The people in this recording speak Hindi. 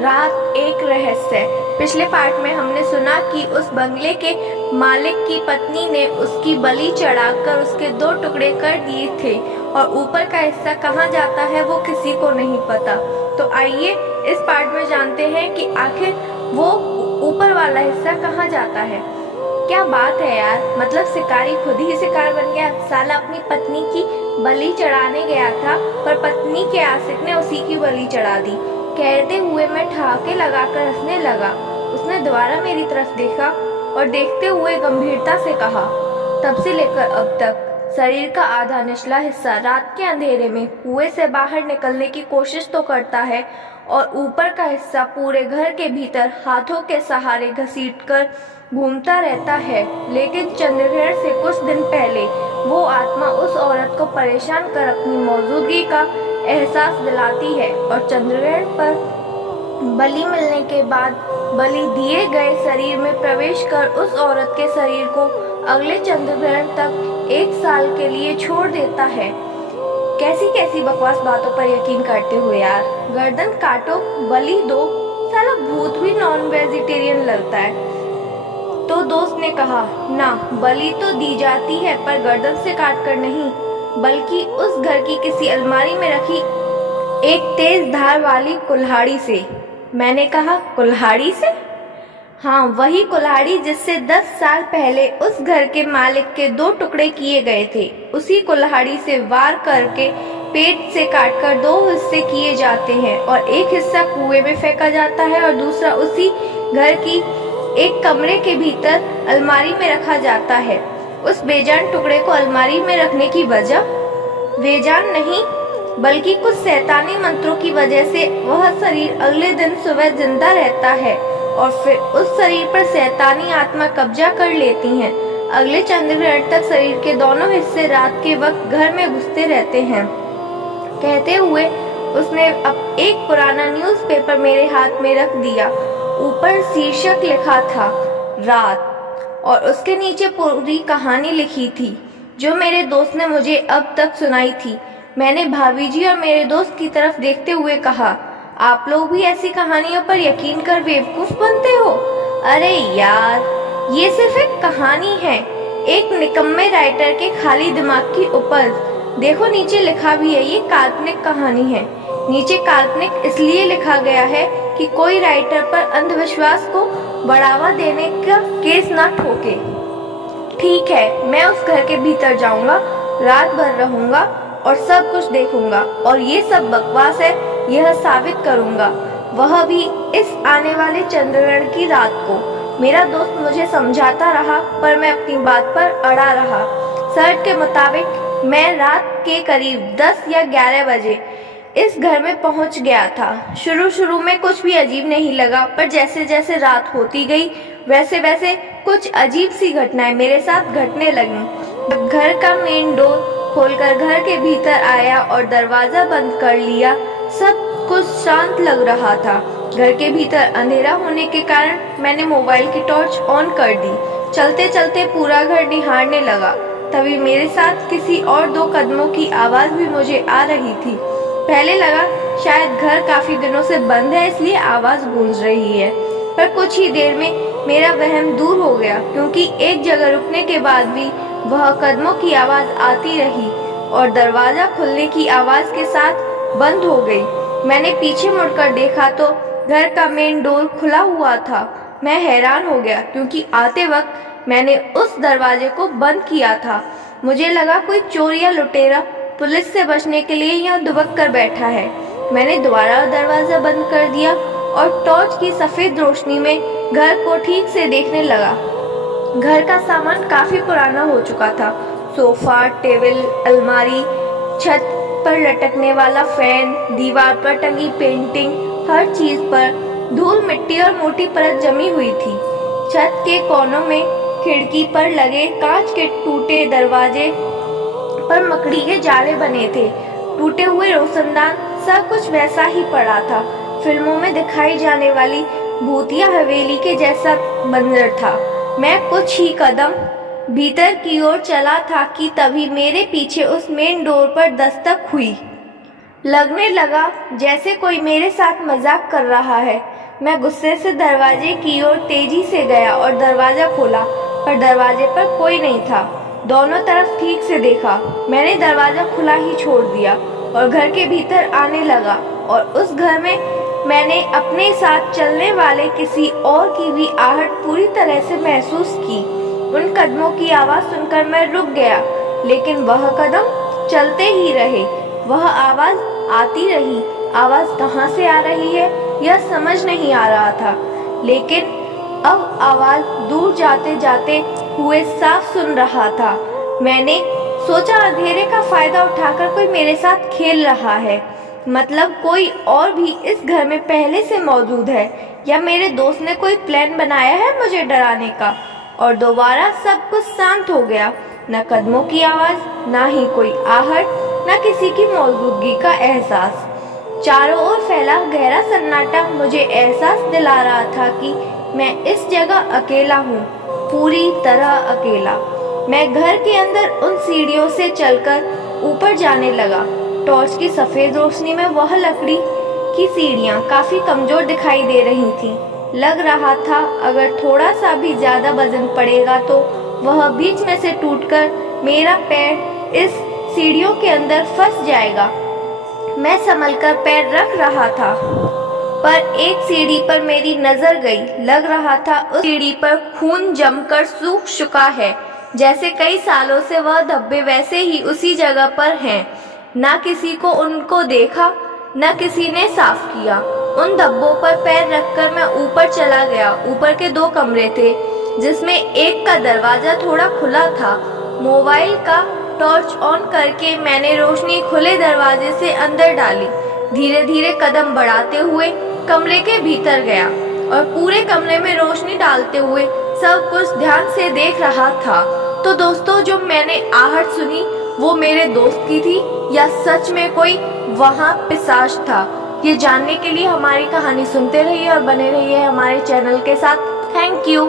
रात एक रहस्य। पिछले पार्ट में हमने सुना कि उस बंगले के मालिक की पत्नी ने उसकी बलि चढ़ाकर उसके 2 टुकड़े कर दिए थे और ऊपर का हिस्सा कहाँ जाता है वो किसी को नहीं पता। तो आइए इस पार्ट में जानते हैं कि आखिर वो ऊपर वाला हिस्सा कहाँ जाता है। क्या बात है यार, मतलब शिकारी खुद ही शिकार बन गया। साला अपनी पत्नी की बलि चढ़ाने गया था पर पत्नी के आशिक ने उसी की बलि चढ़ा दी। कहते हुए मैं ठहाके लगाकर हंसने लगा। उसने दोबारा मेरी तरफ देखा और देखते हुए गंभीरता से कहा, तब से लेकर अब तक शरीर का आधा निचला हिस्सा रात के अंधेरे में कुएं से बाहर निकलने की कोशिश तो करता है और ऊपर का हिस्सा पूरे घर के भीतर हाथों के सहारे घसीटकर घूमता रहता है। लेकिन चंद्रग्रहण से कुछ दिन पहले वो आत्मा उस औरत को परेशान कर अपनी मौजूदगी का एहसास दिलाती है और चंद्रग्रहण पर बलि मिलने के बाद बलि दिए गए शरीर में प्रवेश कर उस औरत के शरीर को अगले चंद्रग्रहण तक 1 साल के लिए छोड़ देता है। कैसी कैसी बकवास बातों पर यकीन करते हो यार। गर्दन काटो बलि दो, साला भूत भी नॉन वेजिटेरियन लगता है। तो दोस्त ने कहा, ना बलि तो दी जाती है पर गर्दन से काट कर नहीं, बल्कि उस घर की किसी अलमारी में रखी एक तेज धार वाली कुल्हाड़ी से। मैंने कहा, कुल्हाड़ी से? हाँ, वही कुल्हाड़ी जिससे 10 साल पहले उस घर के मालिक के 2 टुकड़े किए गए थे। उसी कुल्हाड़ी से वार करके पेट से काटकर 2 हिस्से किए जाते हैं और एक हिस्सा कुएं में फेंका जाता है और दूसरा उसी घर की एक कमरे के भीतर अलमारी में रखा जाता है। उस बेजान टुकड़े को अलमारी में रखने की वजह? बेजान नहीं, बल्कि कुछ शैतानी मंत्रों की वजह से वह शरीर अगले दिन सुबह जिंदा रहता है और फिर उस शरीर पर शैतानी आत्मा कब्जा कर लेती हैं। अगले चंद्रग्रहण तक शरीर के दोनों हिस्से रात के वक्त घर में घुसते रहते हैं। कहते हुए उसने अब एक पुराना न्यूज़पेपर मेरे हाथ में रख दिया। ऊपर शीर्षक लिखा था रात और उसके नीचे पूरी कहानी लिखी थी जो मेरे दोस्त ने मुझे अब तक सुनाई थी। मैंने भाभी जी और मेरे दोस्त की तरफ देखते हुए कहा, आप लोग भी ऐसी कहानियों पर यकीन कर बेवकूफ बनते हो? अरे यार, ये सिर्फ एक कहानी है, एक निकम्मे राइटर के खाली दिमाग की उपज। देखो नीचे लिखा भी है, ये काल्पनिक कहानी है। नीचे काल्पनिक इसलिए लिखा गया है कि कोई राइटर पर अंधविश्वास को बढ़ावा देने का केस ना ठोके। ठीक है, मैं उस घर के भीतर जाऊंगा, रात भर रहूंगा और सब कुछ देखूंगा और ये सब बकवास है यह साबित करूंगा, वह भी इस आने वाले चंद्रग्रहण की रात को। मेरा दोस्त मुझे समझाता रहा पर मैं अपनी बात पर अड़ा रहा। शर्त के मुताबिक मैं रात के करीब 10 या 11 बजे इस घर में पहुंच गया था। शुरू में कुछ भी अजीब नहीं लगा पर जैसे जैसे रात होती गई वैसे वैसे कुछ अजीब सी घटनाएं मेरे साथ घटने लगी। घर का मेन डोर खोलकर घर के भीतर आया और दरवाजा बंद कर लिया। सब कुछ शांत लग रहा था। घर के भीतर अंधेरा होने के कारण मैंने मोबाइल की टॉर्च ऑन कर दी। चलते चलते पूरा घर निहारने लगा। तभी मेरे साथ किसी और 2 कदमों की आवाज भी मुझे आ रही थी। पहले लगा शायद घर काफी दिनों से बंद है इसलिए आवाज गूंज रही है, पर कुछ ही देर में मेरा वहम दूर हो गया क्योंकि एक जगह रुकने के बाद भी वह कदमों की आवाज आती रही और दरवाजा खुलने की आवाज के साथ बंद हो गई। मैंने पीछे मुड़कर देखा तो घर का मेन डोर खुला हुआ था। मैं हैरान हो गया क्योंकि आते वक्त मैंने उस दरवाजे को बंद किया था। मुझे लगा कोई चोर या लुटेरा पुलिस से बचने के लिए यहाँ दुबक कर बैठा है। मैंने दोबारा दरवाजा बंद कर दिया और टॉर्च की सफेद रोशनी में घर को ठीक से देखने लगा। घर का सामान काफी पुराना हो चुका था। सोफा, टेबल, अलमारी, छत पर लटकने वाला फैन, दीवार पर टंगी पेंटिंग, हर चीज पर धूल मिट्टी और मोटी परत जमी हुई थी। छत के कोनों में खिड़की पर लगे कांच के टूटे दरवाजे पर मकड़ी के जाले बने थे। टूटे हुए रोशनदान, सब कुछ वैसा ही पड़ा था। फिल्मों में दिखाई जाने वाली भूतिया हवेली के जैसा मंजर था। मैं कुछ ही कदम भीतर की ओर चला था कि तभी मेरे पीछे उस मेन डोर पर दस्तक हुई। लगने लगा जैसे कोई मेरे साथ मजाक कर रहा है। मैं गुस्से से दरवाजे की ओर तेजी से गया और दरवाजा खोला, पर दरवाजे पर कोई नहीं था। दोनों तरफ ठीक से देखा। मैंने दरवाजा खुला ही छोड़ दिया और घर के भीतर आने लगा, और उस घर में मैंने अपने साथ चलने वाले किसी और की भी आहट पूरी तरह से महसूस की। उन कदमों की आवाज़ सुनकर मैं रुक गया, लेकिन वह कदम चलते ही रहे। वह आवाज़ आती रही। आवाज़ कहाँ से आ रही है यह समझ नहीं आ रहा था, लेकिन अब आवाज़ दूर जाते जाते हुए साफ सुन रहा था। मैंने सोचा अंधेरे का फायदा उठाकर कोई मेरे साथ खेल रहा है, मतलब कोई और भी इस घर में पहले से मौजूद है, या मेरे दोस्त ने कोई प्लान बनाया है मुझे डराने का। और दोबारा सब कुछ शांत हो गया। न कदमों की आवाज़, ना ही कोई आहट, न किसी की मौजूदगी का एहसास। चारों ओर फैला गहरा सन्नाटा मुझे एहसास दिला रहा था कि मैं इस जगह अकेला हूँ, पूरी तरह अकेला। मैं घर के अंदर उन सीढ़ियों से चलकर ऊपर जाने लगा। टॉर्च की सफ़ेद रोशनी में वह लकड़ी की सीढ़ियाँ काफ़ी कमज़ोर दिखाई दे रही थीं। लग रहा था अगर थोड़ा सा भी ज़्यादा वजन पड़ेगा तो वह बीच में से टूटकर मेरा पैर इस सीढ़ियों के अंदर फंस जाएगा। मैं संभलकर पैर रख रहा था, पर एक सीढ़ी पर मेरी नज़र गई। लग रहा था उस सीढ़ी पर खून जमकर सूख चुका है, जैसे कई सालों से वह धब्बे वैसे ही उसी जगह पर हैं। ना किसी को उनको देखा, न किसी ने साफ किया। उन धब्बों पर पैर रखकर मैं ऊपर चला गया। ऊपर के 2 कमरे थे, जिसमें एक का दरवाजा थोड़ा खुला था। मोबाइल का टॉर्च ऑन करके मैंने रोशनी खुले दरवाजे से अंदर डाली। धीरे धीरे कदम बढ़ाते हुए कमरे के भीतर गया और पूरे कमरे में रोशनी डालते हुए सब कुछ ध्यान से देख रहा था। तो दोस्तों, जो मैंने आहट सुनी वो मेरे दोस्त की थी या सच में कोई वहाँ पिशाच था? ये जानने के लिए हमारी कहानी सुनते रहिए और बने रहिए हमारे चैनल के साथ। Thank you.